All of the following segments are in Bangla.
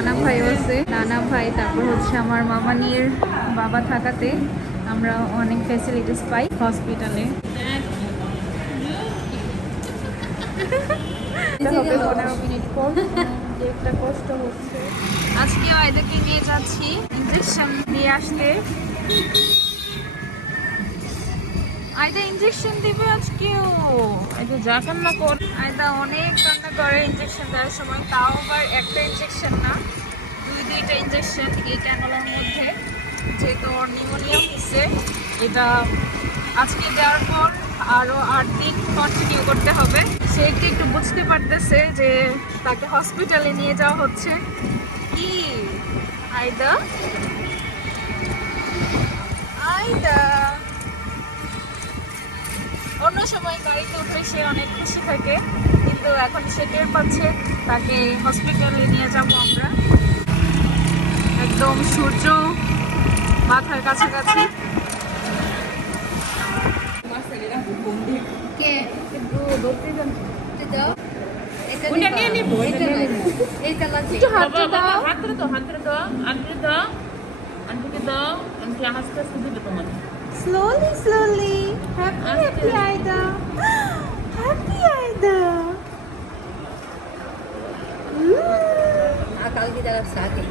নানা ভাই আছে। নানা ভাই তারপর হচ্ছে আমার মামা নিয়ের বাবা থাকাতে আমরা অনেক ফ্যাসিলিটিস পাই হসপিটালে আজকে আয়দাকে নিয়ে যাচ্ছি। ইঞ্জেকশন দিয়ে আসতে। আয়দা ইঞ্জেকশন দিবে আজকেও আয়দা, যা কান্না কর। আয়দা, অনেক কান্না করে ইঞ্জেকশন দেওয়ার সময়। তাও আবার একটা ইঞ্জেকশন না, দুই দুইটা ইঞ্জেকশন এই ক্যানোলার মধ্যে যেহেতু ওর নিউমোনিয়া হচ্ছে এটা আজকে দেওয়ার পর আরও আট দিন কন্টিনিউ করতে হবে। সে একটু একটু বুঝতে পারতেছে যে তাকে হসপিটালে নিয়ে যাওয়া হচ্ছে? কি? আয়দা? আয়দা? অন্য সময় গাড়িতে উঠলে সে অনেক খুশি থাকে কিন্তু এখন সে টের পাচ্ছে তাকে হসপিটালে নিয়ে যাব আমরা। একদম সূর্য মাথার কাছাকাছি। হাতটা দাও। হাতটা দাও। আন্টি দাও আন্টিকে দাও। আন্টি আস্তে দিবে তোমাকে slowly slowly. Happy আস্তে। happy আয়দা happy আয়দা akal di dalam sakit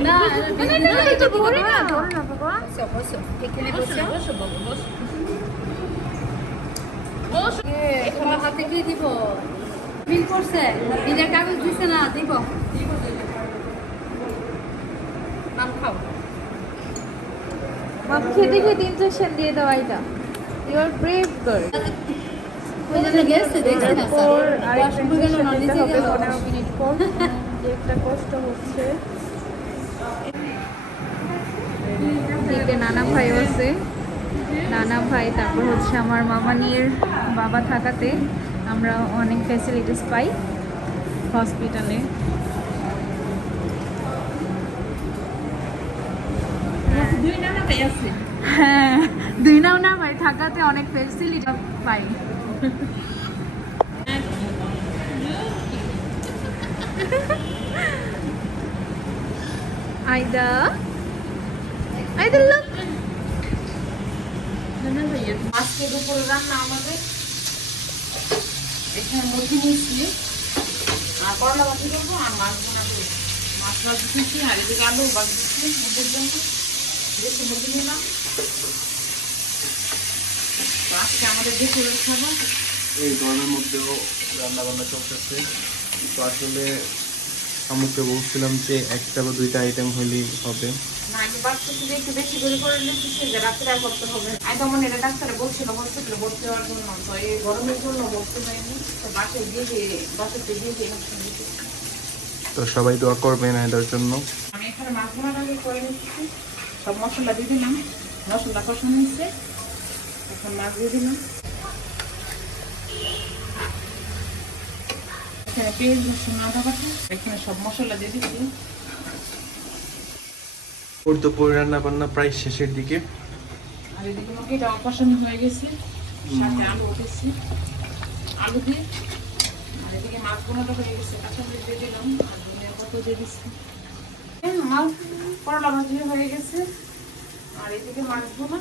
না না না না এটা ধরে না ধরে না বাবা বসো বসো এখানে বসো বসো বসো বাবা বসো বসো তোমার হাতে কি দিব বিল করছে বিলের কাগজ দিছে না দিব খাও। মাম খেতে খেতে ইনজেকশন দিয়ে দাও ইউ আর ব্রেভ গার্ল কষ্ট হচ্ছে। নানা ভাই আছে নানা ভাই তারপর হচ্ছে আমার মামা নিয়ের বাবা থাকাতে আমরা অনেক ফ্যাসিলিটিস পাই হসপিটালে দুই নানা ভাই আছে হ্যাঁ দুই নানা ভাই থাকাতে অনেক ফ্যাসিলিটি পাই। আইদা। আইদা ভাইয়ের আজকে দুপুরে রান্না আমাদের। এখানে মুরগি নিয়েছি আর করলা ভাজি করব আর মাছ বানাবো মাছ ভাজি দিচ্ছি আর এদিকে আলু বাজি দিচ্ছি মুরগির জন্য। বেশি মুরগি নিলাম আজকে আমাদের দুপুরের খাবার এই গরমের মধ্যেও রান্না বান্না চলতেছে। তো আসলে আম্মুকে বলছিলাম যে একটা বা দুইটা আইটেম হলেই হবে। না আমি বাচ্চাকে একটু বেশি করে করে নিতেছি যে রাত্রে আর করতে হবে। আমি তখন এটা ডাক্তারে বলছিল হসপিটালে ভর্তি হওয়ার জন্য। তো এই গরমের জন্য ভর্তি হয়নি। তো বাসায় গিয়ে গিয়ে বাসাতে গিয়ে গিয়ে ইনজেকশন তো সবাই দোয়া করবেন এদের জন্য। আমি এখানে মাছ ভোনার আগে করে নিচ্ছি। সব মশলা দিয়ে দিলাম। মশলা কষানো নিচ্ছে এখন মাছ দিয়ে দিলাম। এখানে পেঁয়াজ রসুন আদা বাটা। এখানে সব মশলা দিয়ে দিচ্ছি। ওর তো রান্না বান্না প্রায় শেষের দিকে। আর এদিকে মুরগিটা কষানো হয়ে গেছে। সাথে আলু উঠেছি। আলু দিয়ে। আর এদিকে মাছ বোনাটা হয়ে গেছে। কাঁচা দিয়ে দিলাম। আর ধনিয়া পাতা দিয়ে দিচ্ছি। এই মাছ করলা ভাজি হয়ে গেছে। আর এদিকে মাছ বোনা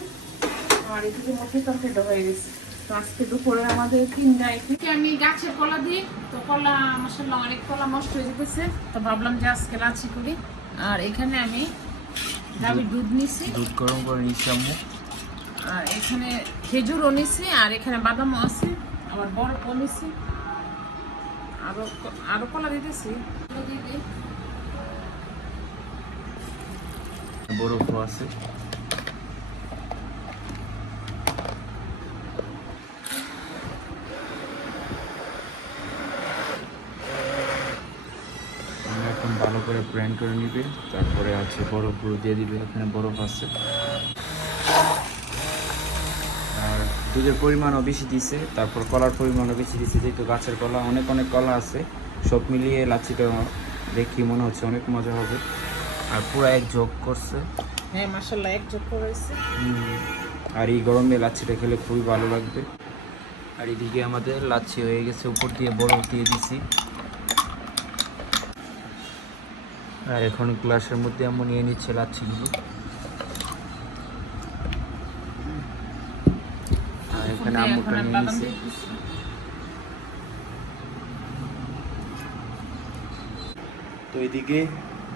আর এদিকে মুরগির তরকারিটা হয়ে গেছে। তো আজকে দুপুরে আমাদের তিন এদিকে আমি গাছের কলা দিই তো কলা মশলা অনেক কলা নষ্ট হয়ে যেতেছে। তো ভাবলাম যে আজকে লাচি করি। আর এখানে আমি গাভীর দুধ নিছি। দুধ গরম করে নিচ্ছি আম্মু। আর এখানে খেজুরও নিছি আর এখানে বাদামও আছে। আবার বরফও নিছি। আরও ক- আরও কলা দিতেছি। এগুলো দিয়ে দিই। বরফও আছে। ভালো করে ব্র্যান্ড করে নিবে, তারপরে আছে বরফগুলো দিয়ে দিবে, এখানে বরফ আছে। আর দুধের পরিমাণও বেশি দিছে, তারপর কলার পরিমাণও বেশি দিছে, যেহেতু গাছের কলা, অনেক অনেক কলা আছে, সব মিলিয়ে লাচ্ছিটা দেখি মনে হচ্ছে অনেক মজা হবে। আর পুরো এক যোগ করছে। হ্যাঁ মাসাল্লাহ এক যোগ করেছে। আর এই গরমে লাচ্ছিটা খেলে খুবই ভালো লাগবে। আর এদিকে আমাদের লাচ্ছি হয়ে গেছে উপর দিয়ে বরফ দিয়ে দিছি। আর এখন গ্লাসের মধ্যে আম্মু নিয়ে নিচ্ছে লাচ্ছিগুলো। আর এখানে নিয়ে নিচ্ছে তো এদিকে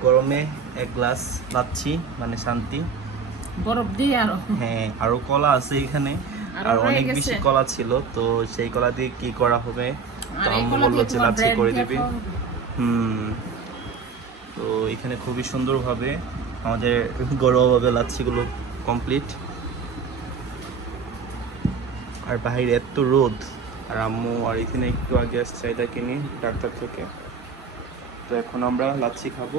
গরমে এক গ্লাস লাচ্ছি মানে শান্তি। বরফ দিয়ে আরও। হ্যাঁ আরও কলা আছে এখানে। আর অনেক বেশি কলা ছিল তো সেই কলা দিয়ে কি করা হবে? তো আম্মু বলল যে লাচ্ছি করে দিবি। হুম। তো এখানে খুবই সুন্দরভাবে আমাদের ঘরোয়াভাবে লাচ্ছিগুলো কমপ্লিট আর বাইরে এত রোদ। আর আম্মু আর এখানে একটু আগে আসছে এটা কিনি ডাক্তার থেকে। তো এখন আমরা লাচ্ছি খাব।